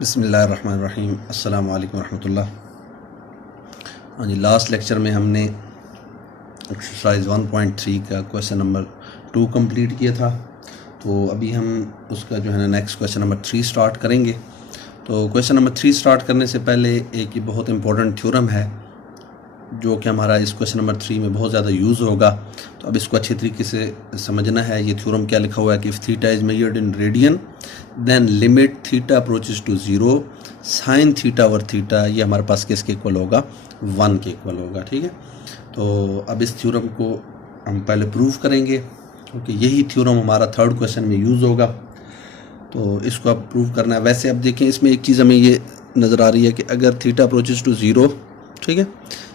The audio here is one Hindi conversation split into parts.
बिस्मिल्लाहिर्रहमानिर्रहीम। अस्सलामु अलैकुम रहमतुल्लाह। हाँ जी, लास्ट लेक्चर में हमने एक्सरसाइज 1.3 का क्वेश्चन नंबर 2 कंप्लीट किया था। तो अभी हम उसका जो है ना नेक्स्ट क्वेश्चन नंबर 3 स्टार्ट करेंगे। तो क्वेश्चन नंबर 3 स्टार्ट करने से पहले एक ये बहुत इंपॉर्टेंट थ्योरम है जो कि हमारा इस क्वेश्चन नंबर 3 में बहुत ज़्यादा यूज़ होगा। तो अब इसको अच्छे तरीके से समझना है। ये थ्योरम क्या लिखा हुआ है कि if theta is measured in radian then limit theta approaches to zero sine theta over theta, ये हमारे पास किसके इक्वल होगा? 1 के इक्वल होगा। ठीक है, तो अब इस थ्योरम को हम पहले प्रूव करेंगे क्योंकि यही थ्योरम हमारा थर्ड क्वेश्चन में यूज़ होगा। तो इसको अब प्रूव करना है। वैसे अब देखें, इसमें एक चीज़ हमें ये नज़र आ रही है कि अगर थीटा अप्रोचेस टू ज़ीरो, ठीक है,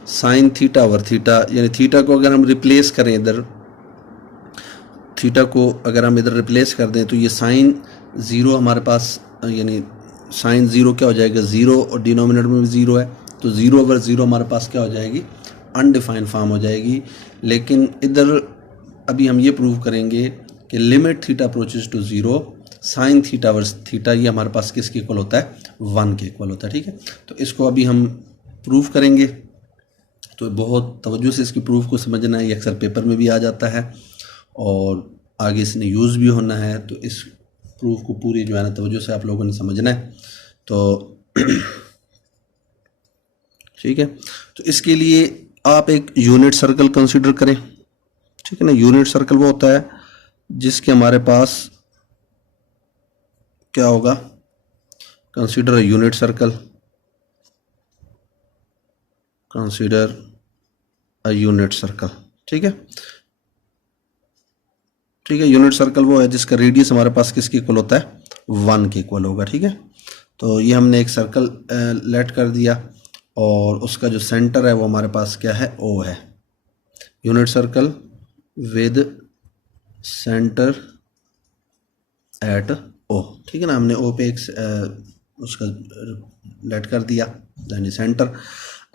साइन थीटा ओवर थीटा, यानी थीटा को अगर हम रिप्लेस करें इधर, थीटा को अगर हम इधर रिप्लेस कर दें तो ये साइन ज़ीरो हमारे पास, यानी साइन ज़ीरो क्या हो जाएगा? ज़ीरो, और डिनोमिनेटर में भी ज़ीरो है तो ज़ीरो ओवर ज़ीरो हमारे पास क्या हो जाएगी? अनडिफाइंड फॉर्म हो जाएगी। लेकिन इधर अभी हम ये प्रूव करेंगे कि limit theta approaches to zero sine theta over theta, ये हमारे पास किसके इक्वल होता है? 1 के इक्वल होता है। ठीक है, तो इसको अभी हम प्रूव करेंगे। तो बहुत तवज्जो से इसकी प्रूफ को समझना है। ये अक्सर पेपर में भी आ जाता है और आगे इसने यूज़ भी होना है। तो इस प्रूफ को पूरी जो है ना तवज्जो से आप लोगों ने समझना है। तो ठीक है, तो इसके लिए आप एक यूनिट सर्कल कंसीडर करें। ठीक है ना, यूनिट सर्कल वो होता है जिसके हमारे पास क्या होगा? Consider unit circle, consider a unit circle. ठीक है, ठीक है, यूनिट सर्कल वो है जिसका रेडियस हमारे पास किसके इक्वल होता है? 1 के इक्वल होगा। ठीक है, तो ये हमने एक सर्कल लेट कर दिया और उसका जो सेंटर है वो हमारे पास क्या है? ओ है। Unit circle with centre at O. ठीक है ना, हमने ओ पे एक उसका लेट कर दिया यानी सेंटर।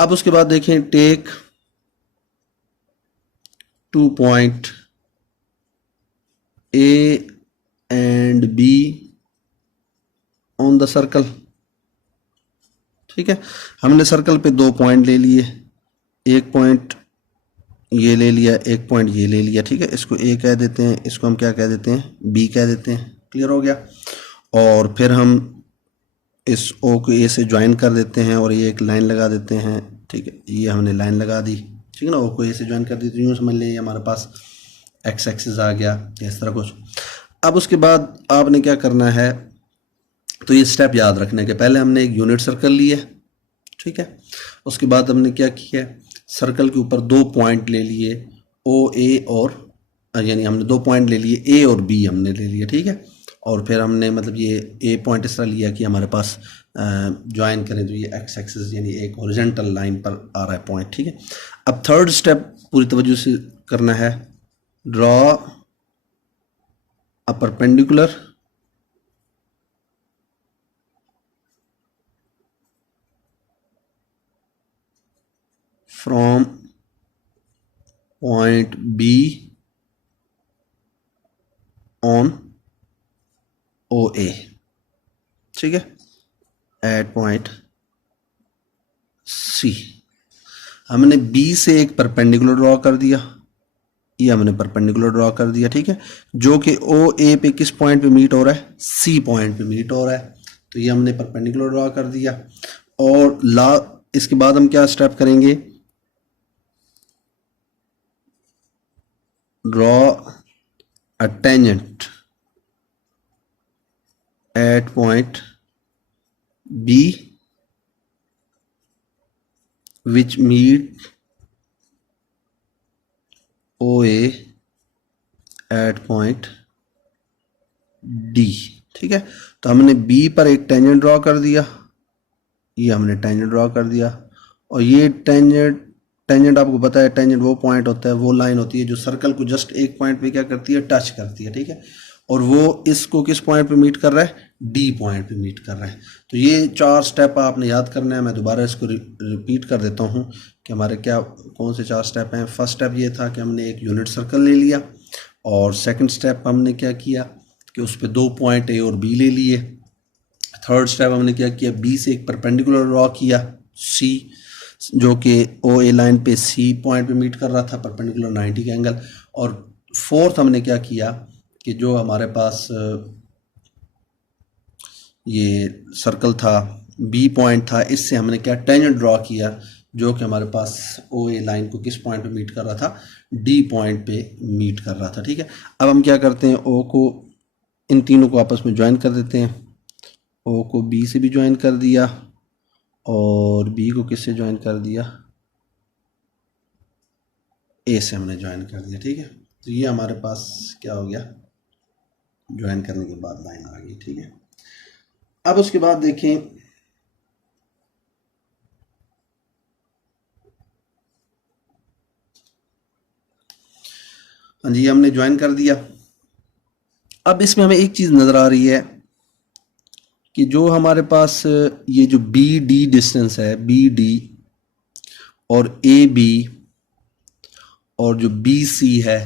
अब उसके बाद देखें, take 2 point A and B on the circle. ठीक है, हमने सर्कल पे 2 पॉइंट ले लिए, एक पॉइंट ये ले लिया, एक पॉइंट ये ले लिया। ठीक है, इसको ए कह देते हैं, इसको हम क्या कह देते हैं? बी कह देते हैं। क्लियर हो गया। और फिर हम इस ओ को ए से ज्वाइन कर देते हैं और ये एक लाइन लगा देते हैं। ठीक है, ये हमने लाइन लगा दी। ठीक है ना, ओ को ए से ज्वाइन कर दी तो यूँ समझ लें हमारे पास एक्स एक्सिस आ गया, इस तरह कुछ। अब उसके बाद आपने क्या करना है? तो ये स्टेप याद रखने के, पहले हमने एक यूनिट सर्कल लिया। ठीक है, उसके बाद हमने क्या किया? सर्कल के ऊपर 2 पॉइंट ले लिए, ओ ए, और यानी हमने 2 पॉइंट ले लिए, ए और बी हमने ले लिया। ठीक है, और फिर हमने मतलब ये ए पॉइंट इस तरह लिया कि हमारे पास ज्वाइन करें तो ये एक्स एक्सिस यानी एक हॉरिजॉन्टल लाइन पर आ रहा है पॉइंट। ठीक है, अब थर्ड स्टेप पूरी तवज्जो से करना है। Draw a perpendicular from point B on O A. ठीक है, एट पॉइंट सी। हमने बी से एक परपेंडिकुलर ड्रॉ कर दिया, ये हमने परपेंडिकुलर ड्रॉ कर दिया। ठीक है, जो कि ओ ए पे किस पॉइंट पे मीट हो रहा है? सी पॉइंट पे मीट हो रहा है। तो ये हमने परपेंडिकुलर ड्रॉ कर दिया। और इसके बाद हम क्या स्टेप करेंगे? Draw a tangent at point B which meet O A at point D. ठीक है, तो हमने बी पर एक टेंजेंट ड्रॉ कर दिया, ये हमने टेंजेंट ड्रॉ कर दिया। और ये टेंजेंट आपको पता है, टेंजेंट वो पॉइंट होता है, वो लाइन होती है जो सर्कल को जस्ट एक पॉइंट पे क्या करती है? टच करती है। ठीक है, और वो इसको किस पॉइंट पे मीट कर रहा है? डी पॉइंट पे मीट कर रहा है। तो ये 4 स्टेप आपने याद करना है। मैं दोबारा इसको रिपीट कर देता हूँ कि हमारे क्या कौन से 4 स्टेप हैं। फर्स्ट स्टेप ये था कि हमने एक यूनिट सर्कल ले लिया, और सेकंड स्टेप हमने क्या किया कि उस पर 2 पॉइंट ए और बी ले लिए। थर्ड स्टेप हमने क्या किया, बी से एक परपेंडिकुलर ड्रॉ किया, सी जो कि ओ ए लाइन पे सी पॉइंट पे मीट कर रहा था, परपेंडिकुलर 90 का एंगल। और फोर्थ हमने क्या किया कि जो हमारे पास ये सर्कल था, बी पॉइंट था, इससे हमने क्या टेंजेंट ड्रॉ किया जो कि हमारे पास ओ ए लाइन को किस पॉइंट पे मीट कर रहा था, डी पॉइंट पे मीट कर रहा था। ठीक है, अब हम क्या करते हैं, ओ को इन तीनों को आपस में ज्वाइन कर देते हैं। ओ को बी से भी ज्वाइन कर दिया और बी को किससे ज्वाइन कर दिया, ए से हमने ज्वाइन कर दिया। ठीक है, तो ये हमारे पास क्या हो गया, ज्वाइन करने के बाद लाइन आ गई। ठीक है, अब उसके बाद देखें हाँ जी, हमने ज्वाइन कर दिया। अब इसमें हमें एक चीज़ नज़र आ रही है कि जो हमारे पास ये जो बी डी डिस्टेंस है, बी डी और ए बी और जो बी सी है,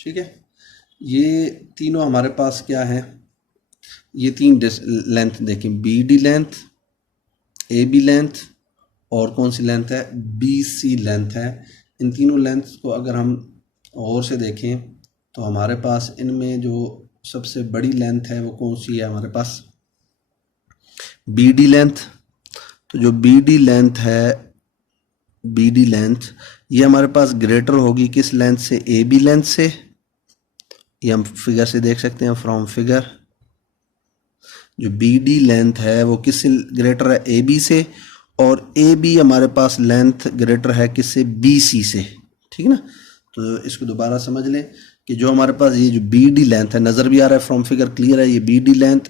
ठीक है, ये तीनों हमारे पास क्या है, ये तीन लेंथ देखें, B D length, A B length और कौन सी लेंथ है, बी सी लेंथ है। इन तीनों लेंथ को अगर हम और से देखें तो हमारे पास इनमें जो सबसे बड़ी लेंथ है वो कौन सी है, हमारे पास बी डी लेंथ। तो जो बी डी लेंथ है, बी डी लेंथ ये हमारे पास ग्रेटर होगी किस लेंथ से, ए बी लेंथ से। ये हम फिगर से देख सकते हैं, फ्रॉम फिगर जो बी डी लेंथ है वो किससे ग्रेटर है, ए बी से, और ए बी हमारे पास लेंथ ग्रेटर है किससे, बी सी से। ठीक है ना, तो इसको दोबारा समझ लें कि जो हमारे पास ये जो बी डी लेंथ है, नज़र भी आ रहा है फ्रॉम फिगर, क्लियर है, ये B D length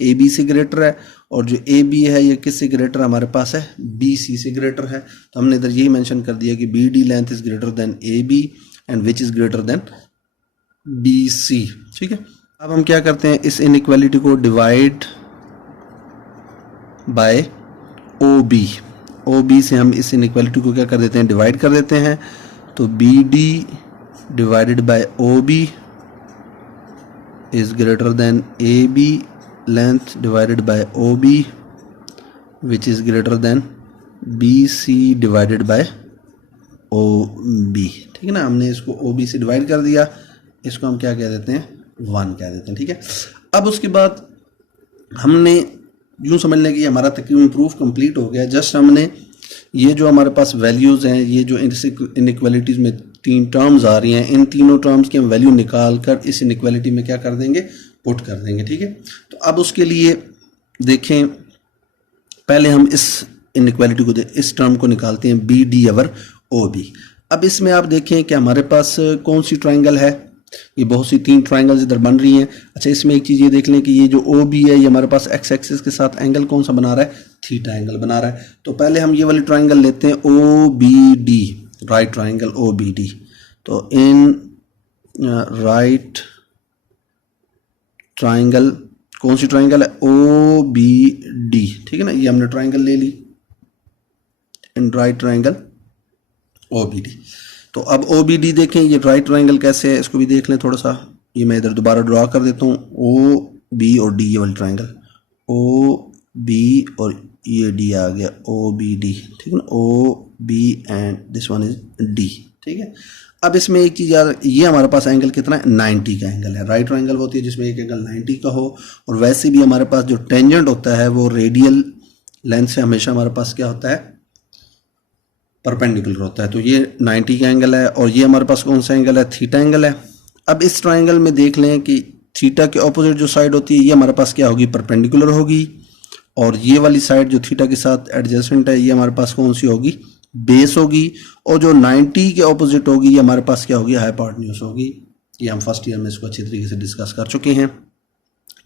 A B से ग्रेटर है, और जो ए बी है ये किससे ग्रेटर हमारे पास है, बी सी से ग्रेटर है। तो हमने इधर यही मेंशन कर दिया कि B D length is greater than A B and which is greater than B C. ठीक है, अब हम क्या करते हैं, इस इनइक्वालिटी को divide by O B. O B से हम इस इनइक्वालिटी को क्या कर देते हैं, डिवाइड कर देते हैं। तो B D divided by O B is greater than A B length divided by O B which is greater than B C divided by O B. ठीक है ना, हमने इसको ओ बी से डिवाइड कर दिया, इसको हम क्या कह देते हैं, 1 कह देते हैं। ठीक है, अब उसके बाद हमने यूँ समझ लें कि हमारा तकरीबन प्रूफ कंप्लीट हो गया। जस्ट हमने ये जो हमारे पास वैल्यूज़ हैं, ये जो इनइक्वालिटीज़ में 3 टर्म्स आ रही हैं, इन तीनों टर्म्स की हम वैल्यू निकाल कर इस इनइक्वालिटी में क्या कर देंगे, पुट कर देंगे। ठीक है, तो अब उसके लिए देखें, पहले हम इस इनइक्वालिटी को इस टर्म को निकालते हैं, B D over O B. अब इसमें आप देखें कि हमारे पास कौन सी ट्राइंगल है, ये बहुत सी 3 ट्राइंगल्स इधर बन रही हैं। अच्छा, इसमें एक चीज़ ये देख लें कि ये जो ओ बी है ये हमारे पास एक्स एक्सिस के साथ एंगल कौन सा बना रहा है, थीटा एंगल बना रहा है। तो पहले हम ये वाली ट्राइंगल लेते हैं, O B D, right triangle O B D. तो इन राइट ट्राइंगल, कौन सी ट्राइंगल है, ओ बी डी। ठीक है ना, ये हमने ट्राइंगल ले ली, in right triangle O B D. तो अब ओ बी डी देखें, ये राइट ट्राइंगल कैसे है, इसको भी देख लें थोड़ा सा। ये मैं इधर दोबारा ड्रॉ कर देता हूँ, ओ बी और डी, ये वाली ट्राइंगल, ओ बी और ये डी आ गया, ओ बी डी। ठीक है ना, O B and this one is D. ठीक है, अब इसमें एक चीज़ यार, ये हमारे पास एंगल कितना है, 90 का एंगल है। राइट ट्राइंगल होती है जिसमें एक एंगल 90 का हो, और वैसे भी हमारे पास जो टेंजेंट होता है वो रेडियल लेंथ से हमेशा हमारे पास क्या होता है, परपेंडिकुलर होता है। तो ये 90 का एंगल है, और ये हमारे पास कौन सा एंगल है, थीटा एंगल है। अब इस ट्राइंगल में देख लें कि थीटा के ऑपोजिट जो साइड होती है ये हमारे पास क्या होगी, परपेंडिकुलर होगी, और ये वाली साइड जो थीटा के साथ एडजेसेंट है ये हमारे पास कौन सी होगी, बेस होगी, और जो 90 के ऑपोजिट होगी ये हमारे पास क्या होगी, हाइपोटेन्यूज होगी। ये हम फर्स्ट ईयर में इसको अच्छी तरीके से डिस्कस कर चुके हैं,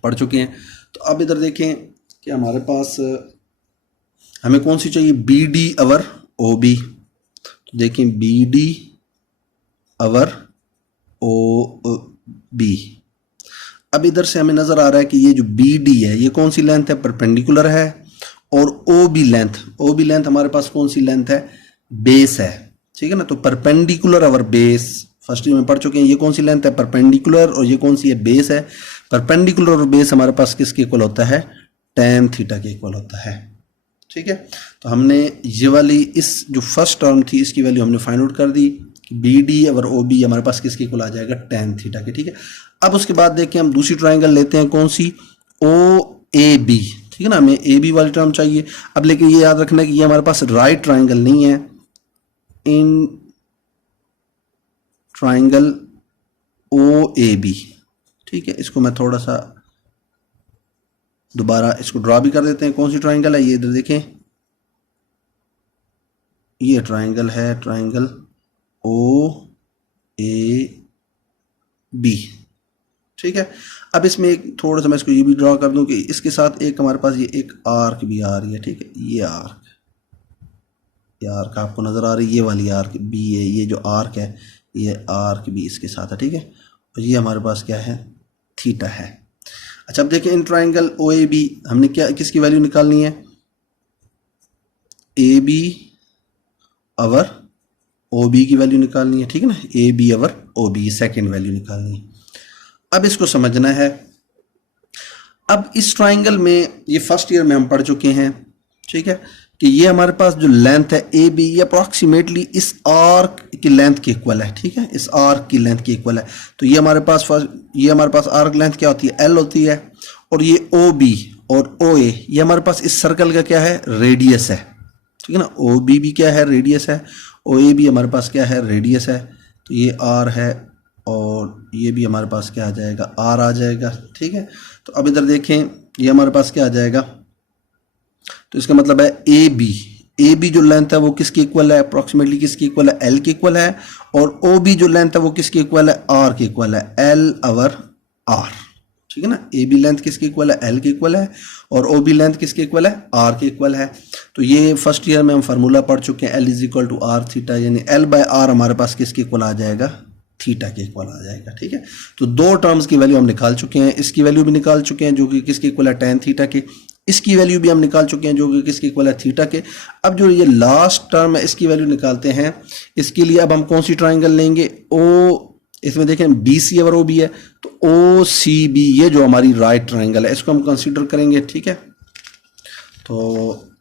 पढ़ चुके हैं। तो अब इधर देखें कि हमारे पास हमें कौन सी चाहिए, बी डी अवर ओ बी। तो देखें, बी डी अवर ओ बी। अब इधर से हमें नज़र आ रहा है कि ये जो बी डी है ये कौन सी लेंथ है, परपेंडिकुलर है, और ओ बी लेंथ हमारे पास कौन सी लेंथ है, बेस है। ठीक है ना, तो परपेंडिकुलर अवर बेस फर्स्ट ईयर में पढ़ चुके हैं, ये कौन सी लेंथ है, परपेंडिकुलर, और ये कौन सी है, बेस है। परपेंडिकुलर और बेस हमारे पास किसके इक्वल होता है, tan थीटा के इक्वल होता है। ठीक है, तो हमने ये वाली इस जो फर्स्ट टर्म थी इसकी वैल्यू हमने फाइंड आउट कर दी कि बी डी और ओ बी हमारे पास किसके इक्वल आ जाएगा, tan थीटा के। ठीक है, अब उसके बाद देखिए हम दूसरी ट्राइंगल लेते हैं, कौन सी, ओ ए बी। ठीक है ना, हमें ए बी वाली टर्म चाहिए। अब लेकिन ये याद रखना कि ये हमारे पास राइट ट्राइंगल नहीं है, in triangle O A B. ठीक है, इसको मैं थोड़ा सा दोबारा इसको ड्रॉ भी कर देते हैं। कौन सी ट्राइंगल है ये, इधर देखें, ये ट्राइंगल है, ट्राइंगल ओ ए बी। ठीक है, अब इसमें एक थोड़ा सा मैं इसको ये भी ड्रॉ कर दूं कि इसके साथ एक हमारे पास ये एक आर्क भी आ रही है। ठीक है, ये आर्क आपको नज़र आ रही है, ये वाली आर्क बी है, ये जो आर्क है ये आर्क भी इसके साथ है। ठीक है, और ये हमारे पास क्या है, थीटा है। अच्छा, अब देखिए in triangle O A B हमने क्या किसकी वैल्यू निकालनी है, A B over O B की वैल्यू निकालनी है। ठीक है ना, A B over O B second value निकालनी है। अब इसको समझना है। अब इस ट्राइंगल में ये फर्स्ट ईयर में हम पढ़ चुके हैं, ठीक है, कि ये हमारे पास जो लेंथ है ए बी ये अप्रॉक्सीमेटली इस आर्क की लेंथ के इक्वल है। ठीक है, इस आर्क की लेंथ के इक्वल है। तो ये हमारे पास आर्क लेंथ क्या होती है, एल होती है। और ये ओ बी और ओ ए ये हमारे पास इस सर्कल का क्या है, रेडियस है। ठीक है ना, ओ बी भी क्या है, रेडियस है, ओ ए भी हमारे पास क्या है, रेडियस है। तो ये आर है और ये भी हमारे पास क्या आ जाएगा, आर आ जाएगा। ठीक है, तो अब इधर देखें ये हमारे पास क्या आ जाएगा, तो इसका मतलब है ए बी जो लेंथ है वो किसके इक्वल है, अप्रॉक्सीमेटली किसके इक्वल है, एल के इक्वल है। और ओ बी जो लेंथ है वो किसके इक्वल है, आर के इक्वल है, एल अवर आर। ठीक है ना, ए बी लेंथ किसके इक्वल है, एल के इक्वल है, और ओ बी लेंथ किसके इक्वल है, आर के इक्वल है। तो ये फर्स्ट ईयर में हम फार्मूला पढ़ चुके हैं, L is equal to R theta, यानी एल बाय आर हमारे पास किसके इक्वल आ जाएगा, थीटा के इक्वल आ जाएगा। ठीक है, तो दो टर्म्स की वैल्यू हम निकाल चुके हैं, इसकी वैल्यू भी निकाल चुके हैं जो कि किसके इक्वल है, tan थीटा के। इसकी वैल्यू भी हम निकाल चुके हैं जो कि किसके इक्वल है, थीटा के। अब जो ये लास्ट टर्म है इसकी वैल्यू निकालते हैं। इसके लिए अब हम कौन सी ट्राइंगल लेंगे, ओ, इसमें देखें B C over O B है, तो ओ सी बी ये जो हमारी राइट ट्राइंगल है इसको हम कंसीडर करेंगे। ठीक है, तो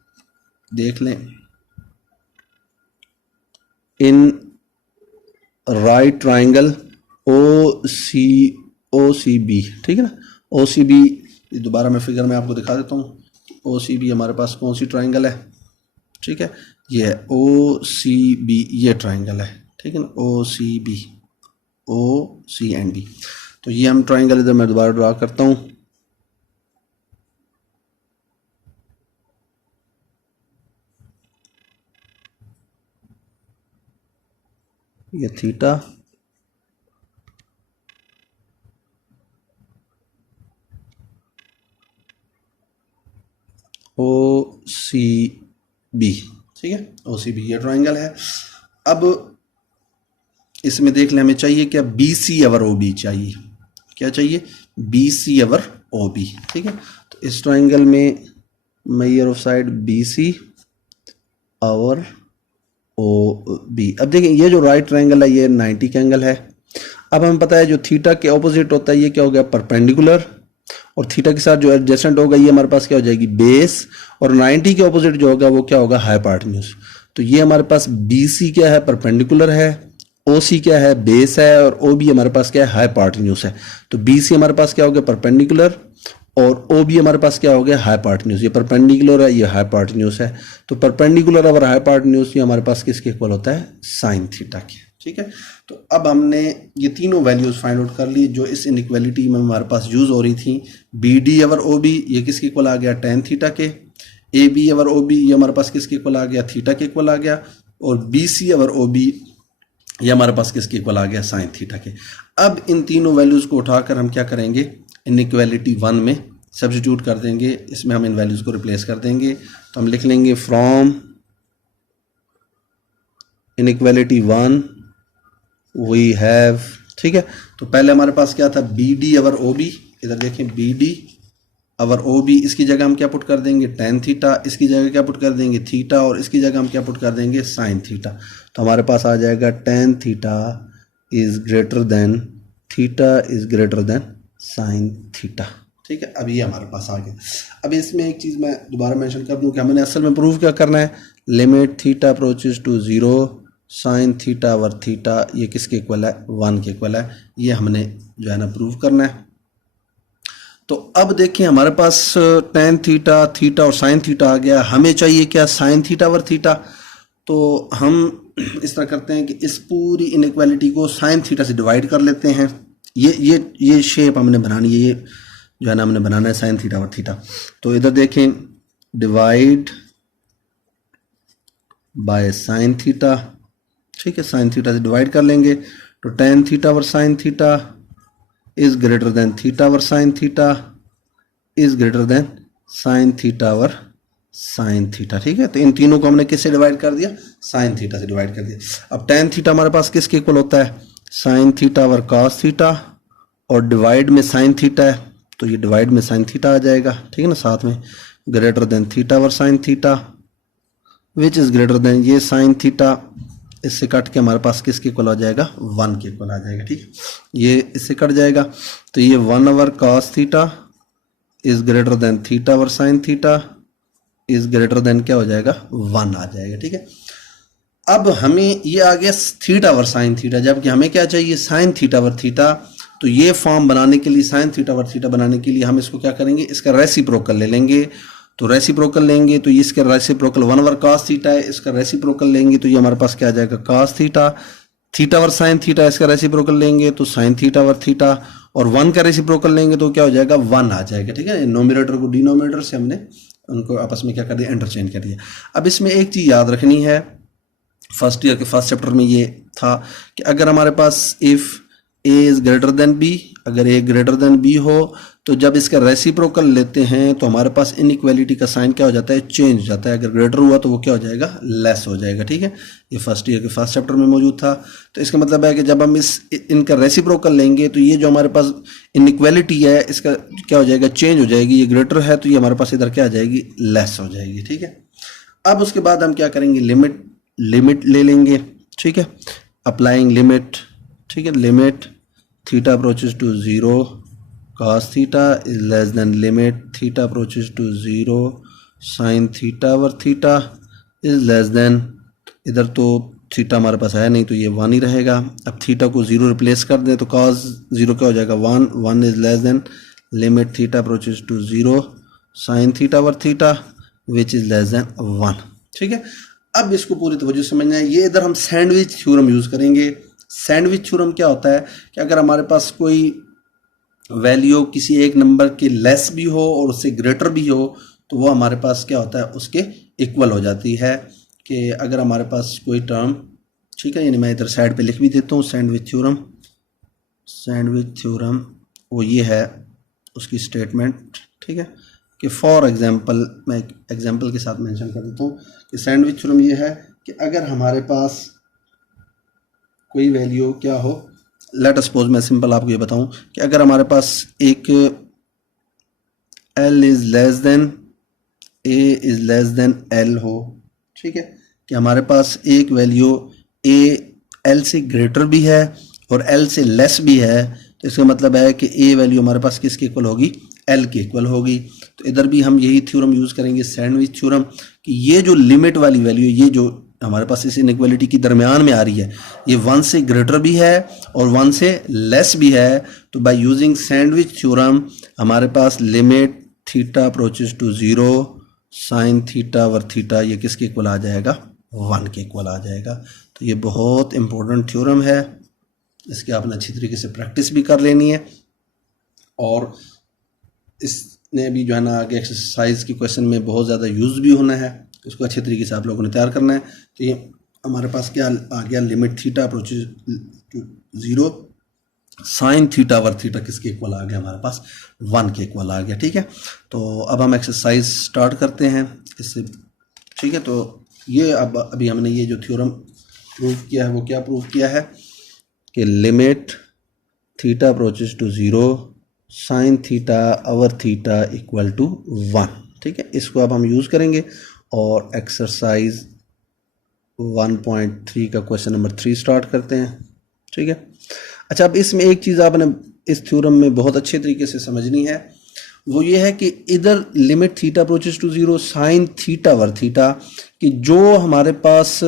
देख लें, in right triangle O C B. ठीक है ना, ओ सी बी दोबारा मैं फिगर में आपको दिखा देता हूँ। ओ सी बी हमारे पास कौन सी ट्राइंगल है, ठीक है, ये है ओ सी बी, ये ट्राइंगल है। ठीक है ना, O C B, O C and B. तो ये हम ट्राइंगल इधर मैं दोबारा ड्रा करता हूँ। ये थीटा, ओ सी बी। ठीक है, ओ सी बी ये ट्राइंगल है। अब इसमें देख लें हमें चाहिए क्या, B C over O B चाहिए। क्या चाहिए, B C over O B. ठीक है, तो इस ट्राइंगल में measure of side B C over O B. अब देखिए ये जो राइट ट्राइंगल है ये 90 का एंगल है। अब हमें पता है जो थीटा के ऑपोजिट होता है ये क्या हो गया, परपेंडिकुलर, और थीटा के साथ जो एडजेसेंट होगा ये हमारे पास क्या हो जाएगी, बेस, और 90 के ऑपोजिट जो होगा वो क्या होगा, हाइपोटेन्यूज। तो ये हमारे पास बी सी क्या है, परपेंडिकुलर है, ओ सी क्या है, बेस है, और ओ बी हमारे पास क्या है, हाइपोटेन्यूज है। तो बी सी हमारे पास क्या हो गया, परपेंडिकुलर, और ओ बी हमारे पास क्या हो गया, हाइपोटेन्यूज। ये परपेंडिकुलर है, ये हाइपोटेन्यूज है। तो परपेंडिकुलर और हाइपोटेन्यूज ये हमारे पास किसके इक्वल होता है, साइन थीटा के। ठीक है, तो अब हमने ये तीनों वैल्यूज फाइंड आउट कर ली जो इस इनइक्वालिटी में हमारे पास यूज हो रही थी। बी डी अवर ओ बी ये किसके इक्वल आ गया, tan थीटा के। ए बी अवर ओ बी ये हमारे पास किसके इक्वल आ गया, थीटा के इक्वल आ गया। और B C over O B ये हमारे पास किसके इक्वल आ गया, साइन थीटा के। अब इन तीनों वैल्यूज को उठाकर हम क्या करेंगे, इनइक्वालिटी 1 में सब्स्टिट्यूट कर देंगे। इसमें हम इन वैल्यूज को रिप्लेस कर देंगे। तो हम लिख लेंगे फ्रॉम इनइक्वालिटी 1 वी हैव, ठीक है, तो पहले हमारे पास क्या था, बी डी अवर ओ बी। इधर देखें बी डी अवर ओ बी, इसकी जगह हम क्या पुट कर देंगे, tan थीटा, इसकी जगह क्या पुट कर देंगे, थीटा, और इसकी जगह हम क्या पुट कर देंगे, साइन थीटा। तो हमारे पास आ जाएगा tan theta is greater then theta is greater then sign theta. ठीक है, अब ये हमारे पास आ गया। अब इसमें एक चीज़ मैं दोबारा मेंशन कर दूं कि हमने असल में प्रूव क्या करना है, limit theta approaches to 0 sine theta over theta ये किसके इक्वल है, 1 के इक्वल है। ये हमने जो है ना प्रूव करना है। तो अब देखिए हमारे पास टेन थीटा, थीटा और साइन थीटा आ गया। हमें चाहिए क्या, साइन थीटा ओवर थीटा। तो हम इस तरह करते हैं कि इस पूरी इनइक्वालिटी को साइन थीटा से डिवाइड कर लेते हैं। ये शेप हमने बनानी है, ये जो है ना हमने बनाना है साइन थीटा ओवर थीटा। तो इधर देखें, डिवाइड बाय साइन थीटा, ठीक है, साइन थीटा से डिवाइड कर लेंगे तो tan theta over sine theta is greater then theta over sine theta is greater then sign theta over sign theta. ठीक है, तो इन तीनों को हमने किससे डिवाइड कर दिया, साइन थीटा से डिवाइड कर दिया। अब टेन थीटा हमारे पास किसके इक्वल होता है, sign theta over cos theta, और डिवाइड में साइन थीटा है तो ये डिवाइड में साइन थीटा आ जाएगा। ठीक है ना, साथ में greater than theta over sine theta which is greater then ये साइन थीटा, इससे कट के हमारे पास किसके इक्वल आ जाएगा, 1 के इक्वल आ जाएगा। ठीक है, ये इससे कट जाएगा तो ये 1 over cos theta is greater then theta over sine theta is greater then क्या हो जाएगा, 1 आ जाएगा। ठीक है, अब हमें ये आ गया थीटा ओवर साइन थीटा, जबकि हमें क्या चाहिए, साइन थीटा ओवर थीटा। तो ये फॉर्म बनाने के लिए, साइन थीटा ओवर थीटा बनाने के लिए हम इसको क्या करेंगे, इसका रेसिप्रोकल ले लेंगे। तो रेसिप्रोकल लेंगे तो ये इसका रेसिप्रोकल 1 ओवर कॉस थीटा है, इसका रेसिप्रोकल लेंगे तो ये हमारे पास क्या आ जाएगा, cos theta. Theta over sine theta, इसका रेसिप्रोकल लेंगे तो साइन थीटा ओवर थीटा, और 1 का रेसिप्रोकल लेंगे तो क्या हो जाएगा, 1 आ जाएगा। ठीक है, नोमिनेटर को डिनोमिनेटर से हमने उनको आपस में क्या कर दिया, इंटरचेंज कर दिया। अब इसमें एक चीज़ याद रखनी है, फर्स्ट ईयर के फर्स्ट चैप्टर में ये था कि अगर हमारे पास if A is greater than B, अगर ए ग्रेटर देन बी हो तो जब इसका रेसिप्रोकल लेते हैं तो हमारे पास इनइक्वालिटी का साइन क्या हो जाता है, चेंज हो जाता है। अगर ग्रेटर हुआ तो वो क्या हो जाएगा, लेस हो जाएगा। ठीक है, ये फर्स्ट ईयर के फर्स्ट चैप्टर में मौजूद था। तो इसका मतलब है कि जब हम इनका रेसिप्रोकल लेंगे तो ये जो हमारे पास इनइक्वालिटी है इसका क्या हो जाएगा, चेंज हो जाएगी। ये ग्रेटर है तो ये हमारे पास इधर क्या आ जाएगी, लेस हो जाएगी। ठीक है, अब उसके बाद हम क्या करेंगे, लिमिट ले लेंगे। ठीक है, अप्लाइंग लिमिट। ठीक है, limit theta approaches to 0 cos theta is less than limit theta approaches to 0 sine theta over theta is less than, इधर तो थीटा हमारे पास है नहीं तो ये 1 ही रहेगा। अब थीटा को 0 रिप्लेस कर दें तो cos 0 क्या हो जाएगा, 1 is less than limit theta approaches to 0 sine theta over theta which is less than 1। ठीक है, अब इसको पूरी तवज्जो समझना है। ये इधर हम सैंडविच थ्योरम यूज़ करेंगे। सैंडविच थ्योरम क्या होता है कि अगर हमारे पास कोई वैल्यू किसी एक नंबर के लेस भी हो और उससे ग्रेटर भी हो तो वो हमारे पास क्या होता है, उसके इक्वल हो जाती है। कि अगर हमारे पास कोई टर्म, ठीक है, यानी मैं इधर साइड पे लिख भी देता हूँ सैंडविच थ्योरम वो ये है उसकी स्टेटमेंट। ठीक है, कि फॉर एग्जांपल मैं एक एग्जांपल के साथ मेंशन कर देता हूँ कि सैंडविच थ्योरम ये है कि अगर हमारे पास कोई वैल्यू क्या हो, लेट सपोज मैं सिंपल आपको ये बताऊं कि अगर हमारे पास एक L is less than A is less than L हो। ठीक है, कि हमारे पास एक वैल्यू A L से ग्रेटर भी है और L से लेस भी है, तो इसका मतलब है कि A वैल्यू हमारे पास किसके इक्वल होगी, L के इक्वल होगी। तो इधर भी हम यही थ्योरम यूज़ करेंगे, सैंडविच थ्योरम, कि ये जो लिमिट वाली वैल्यू, ये जो हमारे पास इस इनइक्वालिटी की दरमियान में आ रही है, ये 1 से ग्रेटर भी है और 1 से लेस भी है। तो बाय यूजिंग सैंडविच थ्योरम हमारे पास limit theta approaches to 0 sine theta over theta ये किसके इक्वल आ जाएगा, 1 के इक्वल आ जाएगा। तो ये बहुत इंपॉर्टेंट थ्योरम है, इसकी आपने अच्छी तरीके से प्रैक्टिस भी कर लेनी है और इसने भी जो है ना आगे एक्सरसाइज के क्वेश्चन में बहुत ज़्यादा यूज़ भी होना है। इसको अच्छे तरीके से आप लोगों ने तैयार करना है। तो ये हमारे पास क्या आ गया, limit theta approaches to 0 sine theta over theta किसके इक्वल आ गया, हमारे पास 1 के इक्वल आ गया। ठीक है, तो अब हम एक्सरसाइज स्टार्ट करते हैं इससे। ठीक है, तो ये अब अभी हमने ये जो थ्योरम प्रूव किया है वो क्या प्रूव किया है कि limit theta approaches to 0 sine theta over theta equal to 1। ठीक है, इसको अब हम यूज़ करेंगे और एक्सरसाइज 1.3 का क्वेश्चन नंबर 3 स्टार्ट करते हैं। ठीक है, अच्छा, अब इसमें एक चीज़ आपने इस थ्योरम में बहुत अच्छे तरीके से समझनी है, वो ये है कि इधर limit theta approaches to zero sine theta over theta, कि जो हमारे पास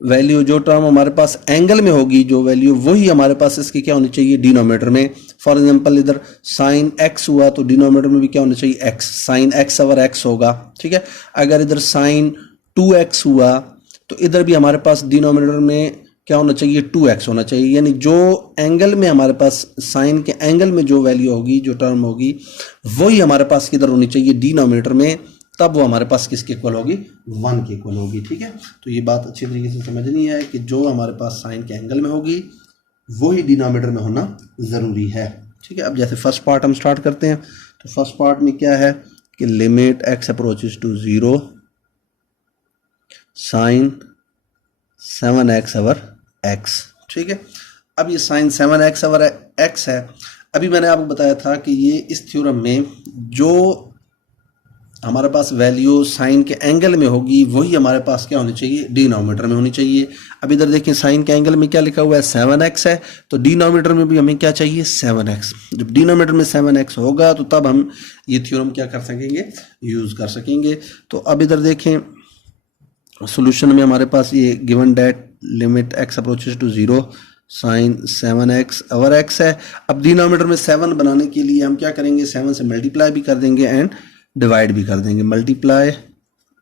वैल्यू, जो टर्म हमारे पास एंगल में होगी जो वैल्यू, वही हमारे पास इसकी क्या होनी चाहिए डिनोमिनेटर में। फॉर एग्जांपल इधर साइन एक्स हुआ तो डिनोमिनेटर में भी क्या होना चाहिए x, sign x over x होगा, ठीक है। अगर इधर साइन 2x हुआ तो इधर भी हमारे पास डिनोमिनेटर में क्या होना चाहिए 2x होना चाहिए, यानी जो एंगल में हमारे पास साइन के एंगल में जो वैल्यू होगी, जो टर्म होगी, वही हमारे पास किधर होनी चाहिए डिनोमिनेटर में, तब वो हमारे पास किसके इक्वल होगी 1 के इक्वल होगी, ठीक है। तो ये बात अच्छी तरीके से समझनी है कि जो हमारे पास साइन के एंगल में होगी वही डिनोमिनेटर में होना ज़रूरी है, ठीक है। अब जैसे फर्स्ट पार्ट हम स्टार्ट करते हैं, तो फर्स्ट पार्ट में क्या है कि limit x approaches to zero sine 7x over x, ठीक है। अब ये साइन 7x ओवर x है। अभी मैंने आपको बताया था कि ये इस थ्योरम में जो हमारे पास वैल्यू साइन के एंगल में होगी वही हमारे पास क्या होनी चाहिए डिनोमिनेटर में होनी चाहिए। अब इधर देखिए साइन के एंगल में क्या लिखा हुआ है 7x है, तो डिनोमिनेटर में भी हमें क्या चाहिए 7x। जब डिनोमिनेटर में 7x होगा तो तब हम ये थ्योरम क्या कर सकेंगे, यूज़ कर सकेंगे। तो अब इधर देखें सॉल्यूशन में हमारे पास ये given that limit x approaches to zero sine 7x over x है। अब डिनोमिनेटर में 7 बनाने के लिए हम क्या करेंगे, 7 से मल्टीप्लाई भी कर देंगे एंड डिवाइड भी कर देंगे, मल्टीप्लाई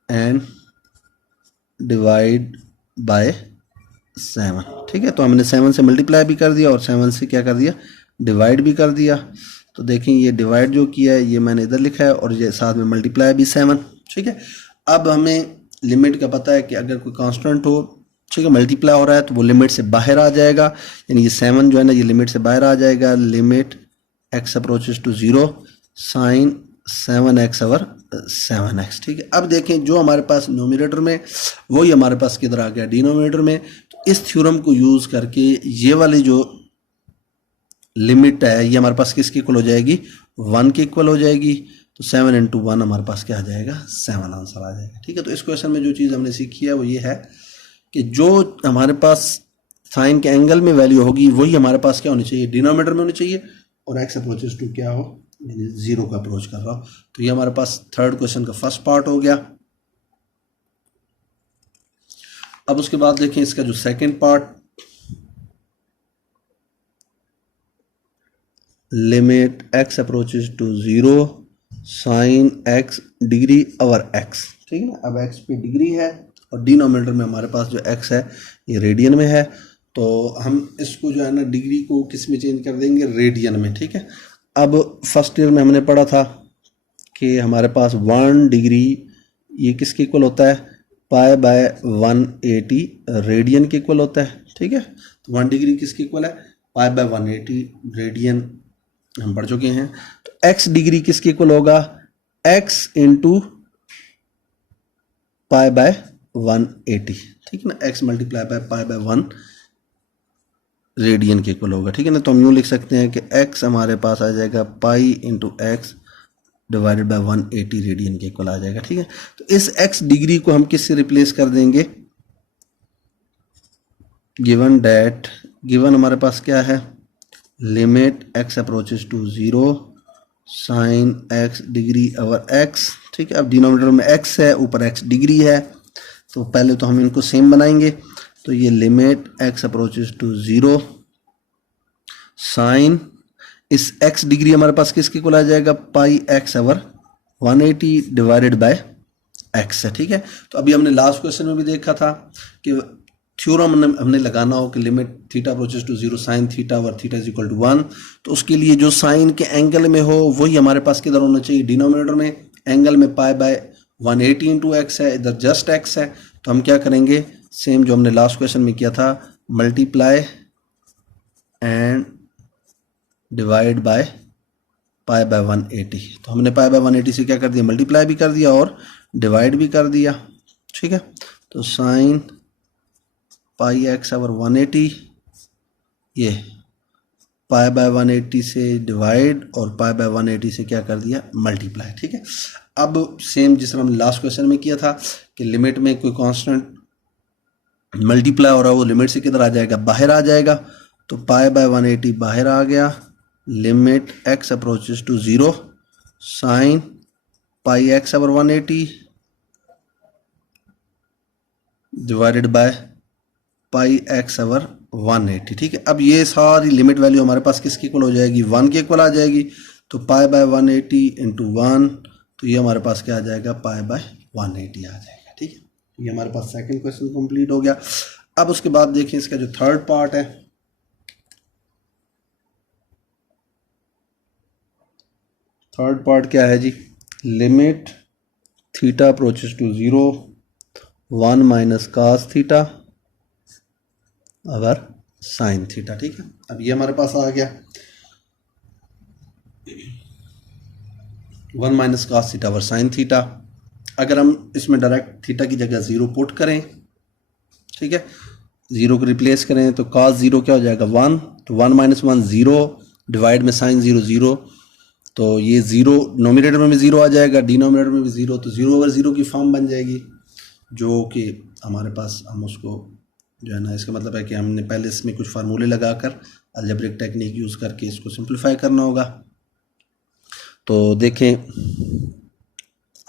एंड डिवाइड बाय 7, ठीक है। तो हमने 7 से मल्टीप्लाई भी कर दिया और 7 से क्या कर दिया डिवाइड भी कर दिया। तो देखें ये डिवाइड जो किया है ये मैंने इधर लिखा है और ये साथ में मल्टीप्लाई भी 7, ठीक है। अब हमें लिमिट का पता है कि अगर कोई कांस्टेंट हो, ठीक है, मल्टीप्लाई हो रहा है तो वो लिमिट से बाहर आ जाएगा, यानी ये 7 जो है ना ये लिमिट से बाहर आ जाएगा। Limit x approaches to zero sine 7x over 7x, ठीक है। अब देखें जो हमारे पास न्यूमरेटर में वही हमारे पास किधर आ गया डिनोमिनेटर में। तो इस थ्योरम को यूज़ करके ये वाली जो लिमिट है ये हमारे पास किसकी इक्वल हो जाएगी 1 के इक्वल हो जाएगी। तो 7 इंटू 1 हमारे पास क्या आ जाएगा 7 आंसर आ जाएगा, ठीक है। तो इस क्वेश्चन में जो चीज़ हमने सीखी है वो ये है कि जो हमारे पास साइन के एंगल में वैल्यू होगी वही हमारे पास क्या होनी चाहिए डिनोमिनेटर में होनी चाहिए, और x अप्रोचेस टू क्या हो यानी 0 का अप्रोच कर रहा हो। तो ये हमारे पास थर्ड क्वेश्चन का फर्स्ट पार्ट हो गया। अब उसके बाद देखें इसका जो second part, limit x approaches to 0 sine x degree over x, ठीक है ना। अब x पे डिग्री है और डिनोमिनेटर में हमारे पास जो x है ये रेडियन में है, तो हम इसको जो है ना डिग्री को किस में चेंज कर देंगे रेडियन में, ठीक है। अब फर्स्ट ईयर में हमने पढ़ा था कि हमारे पास 1 डिग्री ये किसके इक्वल होता है पाई बाय 180 रेडियन के इक्वल होता है, ठीक है। तो 1 डिग्री किसके इक्वल है पाई बाय 180 रेडियन हम पढ़ चुके हैं। तो x डिग्री किसके इक्वल होगा x इंटू पाई बाय 180, ठीक है ना। x multiply by pi by 1 radian के इक्वल होगा, ठीक है ना। तो हम यूँ लिख सकते हैं कि x हमारे पास आ जाएगा pi into x divided by 180 radian के इक्वल आ जाएगा, ठीक है। तो इस x डिग्री को हम किससे रिप्लेस कर देंगे, गिवन डेट गिवन हमारे पास क्या है limit x approaches to 0 sine x degree over x, ठीक है। अब डिनोमिनेटर में x है ऊपर x डिग्री है, तो पहले तो हम इनको सेम बनाएंगे। तो ये limit x approaches to 0 sine इस x डिग्री हमारे पास किसके इक्वल आ जाएगा pi x over 180 divided by x है, ठीक है। तो अभी हमने लास्ट क्वेश्चन में भी देखा था कि थ्योरम हमने लगाना हो कि limit theta approaches to 0 sine theta over theta is equal to 1, तो उसके लिए जो साइन के एंगल में हो वही हमारे पास किधर होना चाहिए डिनोमिनेटर में। एंगल में पाई बाय 180 इंटू एक्स है, इधर जस्ट x है, तो हम क्या करेंगे सेम जो हमने लास्ट क्वेश्चन में किया था multiply and divide by pi by 180। तो हमने पाई बाय 180 से क्या कर दिया मल्टीप्लाई भी कर दिया और डिवाइड भी कर दिया, ठीक है। तो साइन पाई एक्स ओवर 180 ये पाई बाय 180 से डिवाइड और पाई बाय 180 से क्या कर दिया मल्टीप्लाई, ठीक है। अब सेम जिस तरह हमने लास्ट क्वेश्चन में किया था कि लिमिट में कोई कांस्टेंट मल्टीप्लाई हो रहा है वो लिमिट से किधर आ जाएगा बाहर आ जाएगा। तो पाई बाय 180 बाहर आ गया limit x approaches to 0 sine pi x over 180 divided by pi x over 180। ठीक है, अब ये सारी लिमिट वैल्यू हमारे पास किसकी इक्वल हो जाएगी, 1 के इक्वल आ जाएगी। तो पाई बाय 180 इंटू 1, तो ये हमारे पास क्या आ जाएगा, पाई बाय 180 आ जाएगा। ठीक है, तो ये हमारे पास सेकंड क्वेश्चन कंप्लीट हो गया। अब उसके बाद देखिए इसका जो थर्ड पार्ट है, थर्ड पार्ट क्या है जी, limit theta approaches to 0 1 minus cos theta over sine theta. ठीक है, अब ये हमारे पास आ गया 1 minus cos theta over sine theta. अगर हम इसमें डायरेक्ट थीटा की जगह 0 पुट करें, ठीक है, 0 को रिप्लेस करें तो cos 0 क्या हो जाएगा 1, तो 1 माइनस 1 0 डिवाइड में साइन 0 0, तो ये 0 नोमिनेटर में भी 0 आ जाएगा, डिनोमिनेटर में भी 0, तो 0 ओवर 0 की फॉर्म बन जाएगी, जो कि हमारे पास हम उसको जो है ना, इसका मतलब है कि हमने पहले इसमें कुछ फार्मूले लगाकर अलजेब्रिक टेक्निक यूज़ करके इसको सिंप्लीफाई करना होगा। तो देखें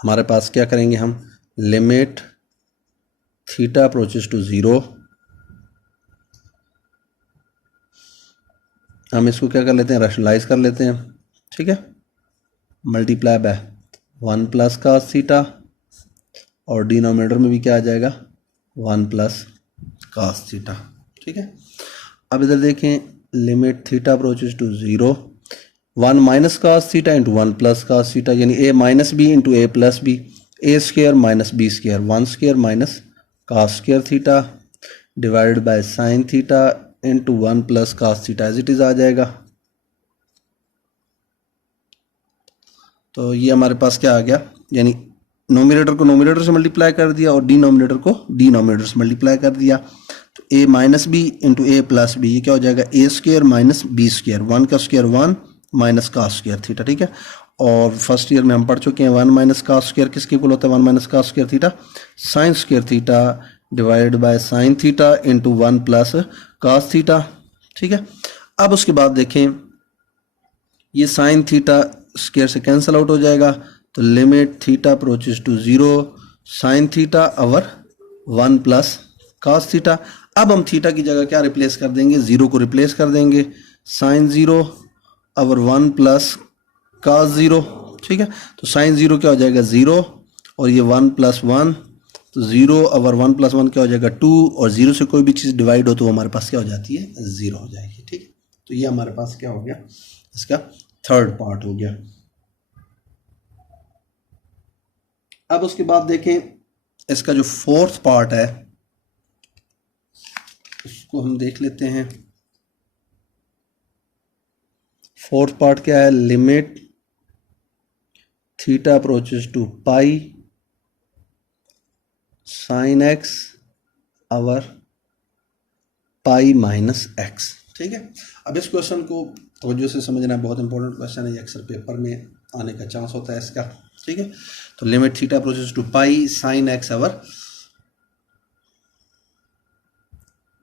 हमारे पास क्या करेंगे हम, लिमिट थीटा अप्रोचेस टू 0, हम इसको क्या कर लेते हैं, रैशनलाइज कर लेते हैं। ठीक है, multiply by 1 plus cos theta, और डिनोमिनेटर में भी क्या आ जाएगा 1 प्लस कास थीटा। ठीक है, अब इधर देखें limit theta approaches to 0 1 minus cos theta into 1 plus cos theta, यानी a minus B into A plus B, A square minus B square, 1 square minus cos square theta divided by sine theta into 1 plus cos theta as it is आ जाएगा। तो ये हमारे पास क्या आ गया, यानी नोमिनेटर को नोमिनेटर से मल्टीप्लाई कर दिया और डिनोमिनेटर को डिनोमिनेटर से मल्टीप्लाई कर दिया। तो a minus B into A plus B, ये क्या हो जाएगा A square minus B square, 1 का square 1 minus cos square theta. ठीक है, और फर्स्ट ईयर में हम पढ़ चुके हैं 1 माइनस कास स्क्र किसके इक्वल होता है, 1 minus cos square theta sine square theta divided by sine theta into 1 plus cos theta. ठीक है, अब उसके बाद देखें ये साइन थीटा स्क्र से कैंसिल आउट हो जाएगा, तो limit theta approaches to 0 sine theta over 1 plus cos theta. अब हम थीटा की जगह क्या रिप्लेस कर देंगे, 0 को रिप्लेस कर देंगे, साइन 0 ओवर 1 प्लस कास 0। ठीक है, तो साइन 0 क्या हो जाएगा 0, और ये 1 प्लस 1, तो 0 ओवर 1 प्लस 1 क्या हो जाएगा 2, और 0 से कोई भी चीज़ डिवाइड हो तो हमारे पास क्या हो जाती है 0 हो जाएगी। ठीक है, तो ये हमारे पास क्या हो गया, इसका थर्ड पार्ट हो गया। अब उसके बाद देखें इसका जो फोर्थ पार्ट है उसको हम देख लेते हैं। फोर्थ पार्ट क्या है, limit theta approaches to pi sine x over pi minus x. ठीक है, अब इस क्वेश्चन को तवज्जो से समझना बहुत इंपॉर्टेंट क्वेश्चन है, ये अक्सर पेपर में आने का चांस होता है इसका। ठीक है, तो limit theta approaches to pi sine x over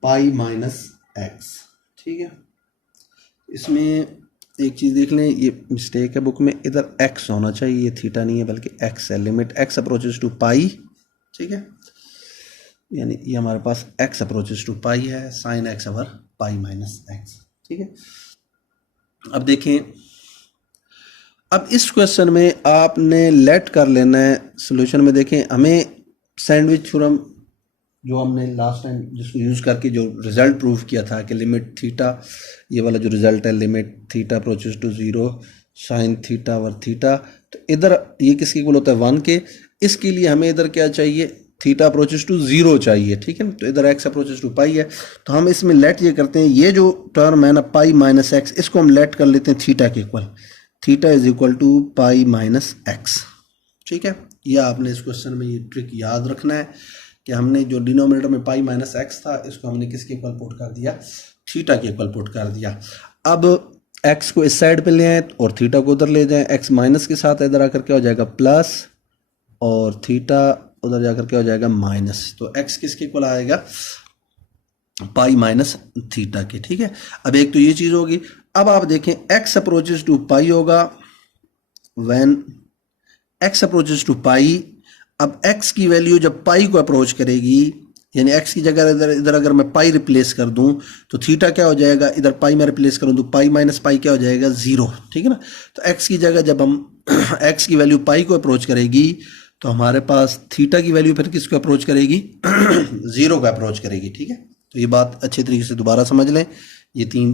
pi minus x. ठीक है, इसमें एक चीज़ देख लें, ये मिस्टेक है बुक में, इधर एक्स होना चाहिए, ये थीटा नहीं है बल्कि एक्स है। लिमिट एक्स अप्रोचेस टू पाई, ठीक है, यानी ये हमारे पास एक्स अप्रोचेस टू पाई है, sign x over pi minus x. ठीक है, अब देखें, अब इस क्वेश्चन में आपने लेट कर लेना है सॉल्यूशन में। देखें हमें सैंडविच थ्योरम जो हमने लास्ट टाइम जिसको यूज़ करके जो रिज़ल्ट प्रूव किया था कि लिमिट थीटा, ये वाला जो रिज़ल्ट है limit theta approaches to 0 sine theta over theta, तो इधर ये किसके इक्वल होता है 1 के। इसके लिए हमें इधर क्या चाहिए, थीटा अप्रोचेस टू 0 चाहिए। ठीक है, तो इधर एक्स अप्रोचेस टू पाई है, तो हम इसमें लेट ये करते हैं, ये जो टर्म है ना पाई माइनस एक्स, इसको हम लेट कर लेते हैं थीटा के equal, theta is equal to pi minus x. ठीक है, ये आपने इस क्वेश्चन में ये ट्रिक याद रखना है कि हमने जो डिनोमिनेटर में पाई माइनस एक्स था इसको हमने किसके इक्वल पुट कर दिया, थीटा के इक्वल पुट कर दिया। अब एक्स को इस साइड पे ले आए और थीटा को उधर ले जाएं, एक्स माइनस के साथ इधर आकर क्या हो जाएगा प्लस, और थीटा उधर जाकर क्या हो जाएगा माइनस, तो एक्स किसके इक्वल आएगा पाई माइनस थीटा के। ठीक है, अब एक तो ये चीज़ होगी। अब आप देखें x अप्रोचेज टू पाई होगा व्हेन x अप्रोचेज टू पाई। अब x की वैल्यू जब पाई को अप्रोच करेगी, यानी x की जगह इधर अगर मैं पाई रिप्लेस कर दूं तो थीटा क्या हो जाएगा, इधर पाई में रिप्लेस करूं तो पाई माइनस पाई क्या हो जाएगा, 0। ठीक है ना। तो x की जगह जब हम x की वैल्यू पाई को अप्रोच करेगी तो हमारे पास थीटा की वैल्यू फिर किसको अप्रोच करेगी 0 को अप्रोच करेगी। ठीक है, तो ये बात अच्छे तरीके से दोबारा समझ लें। ये तीन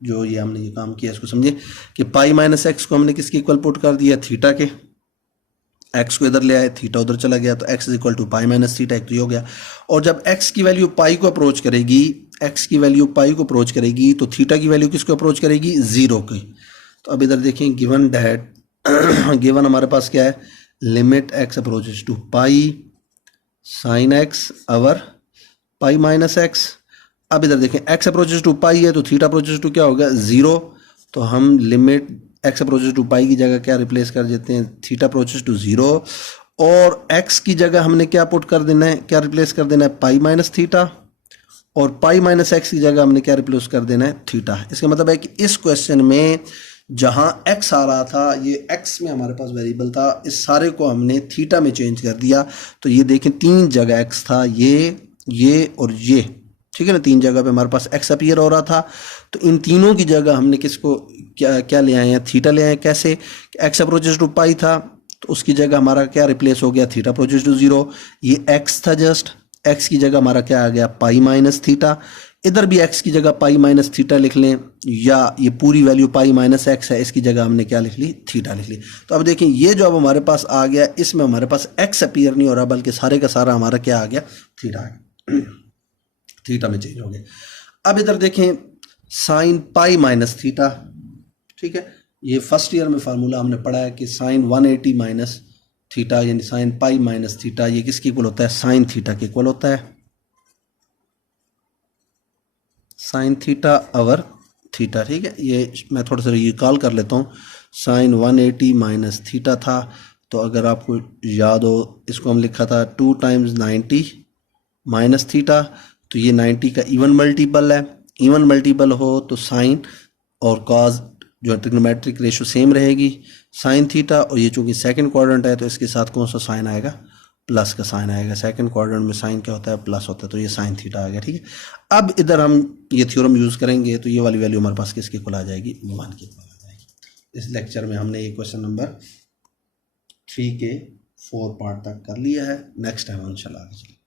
जो ये हमने ये काम किया इसको समझे कि पाई माइनस एक्स को हमने किसके इक्वल पुट कर दिया, थीटा के। एक्स को इधर ले आए, थीटा उधर चला गया, तो x is equal to pi minus theta, एक तो ये हो गया। और जब एक्स की वैल्यू पाई को अप्रोच करेगी, एक्स की वैल्यू पाई को अप्रोच करेगी तो थीटा की वैल्यू किसको अप्रोच करेगी, 0 की। तो अब इधर देखें गिवन डैट गिवन हमारे पास क्या है, limit x approaches to pi sine x over pi minus x. अब इधर देखें एक्स अप्रोचेज टू पाई है तो थीटा अप्रोचेज टू क्या होगा, 0। तो हम लिमिट एक्स अप्रोचेज टू पाई की जगह क्या रिप्लेस कर देते हैं, थीटा अप्रोचेज टू 0। और एक्स की जगह हमने क्या पुट कर देना है, क्या रिप्लेस कर देना है, पाई माइनस थीटा। और पाई माइनस एक्स की जगह हमने क्या रिप्लेस कर देना है, थीटा। इसका मतलब है कि इस क्वेश्चन में जहां x आ रहा था, ये x में हमारे पास वेरिएबल था, इस सारे को हमने थीटा में चेंज कर दिया। तो ये देखें 3 जगह x था, ये और ये। ठीक है ना, 3 जगह पे हमारे पास x अपीयर हो रहा था। तो इन तीनों की जगह हमने किसको क्या ले आए हैं, थीटा ले आए हैं। कैसे, x अप्रोचेज टू पाई था तो उसकी जगह हमारा क्या रिप्लेस हो गया, थीटा अप्रोचेज टू 0। ये x था, जस्ट x की जगह हमारा क्या आ गया, पाई माइनस थीटा। इधर भी x की जगह पाई माइनस थीटा लिख लें, या ये पूरी वैल्यू पाई माइनस एक्स है, इसकी जगह हमने क्या लिख ली, थीटा लिख ली। तो अब देखें ये जो अब हमारे पास आ गया, इसमें हमारे पास x अपीयर नहीं हो रहा, बल्कि सारे का सारा हमारा क्या आ गया, थीटा आ गया, थीटा में चेंज हो गया। अब इधर देखें साइन पाई माइनस थीटा। ठीक है, ये फर्स्ट ईयर में फार्मूला हमने पढ़ा है कि साइन 180 माइनस थीटा यानी साइन पाई माइनस थीटा, ये किसके इक्वल होता है, साइन थीटा के इक्वल होता है, साइन थीटा अवर थीटा। ठीक है, ये मैं थोड़ा सा रिकॉल कर लेता हूँ। साइन 180 माइनस थीटा था, तो अगर आपको याद हो इसको हम लिखा था 2 टाइम्स 90 माइनस थीटा। तो ये 90 का इवन मल्टीपल है, इवन मल्टीपल हो तो साइन और कॉज जो ट्रिग्नोमेट्रिक रेशो सेम रहेगी, साइन थीटा। और ये चूंकि सेकंड क्वाड्रेंट है तो इसके साथ कौन सा साइन आएगा, प्लस का साइन आएगा। सेकंड क्वाड्रेंट में साइन क्या होता है, प्लस होता है, तो ये साइन थीटा आ गया। ठीक है, अब इधर हम ये थ्योरम यूज़ करेंगे तो ये वाली वैल्यू हमारे पास किसके इक्वल आ जाएगी, 1 के इक्वल आ जाएगी। इस लेक्चर में हमने ये क्वेश्चन नंबर 3 के 4 पार्ट तक कर लिया है। नेक्स्ट टाइम इंशाल्लाह आगे चलेंगे।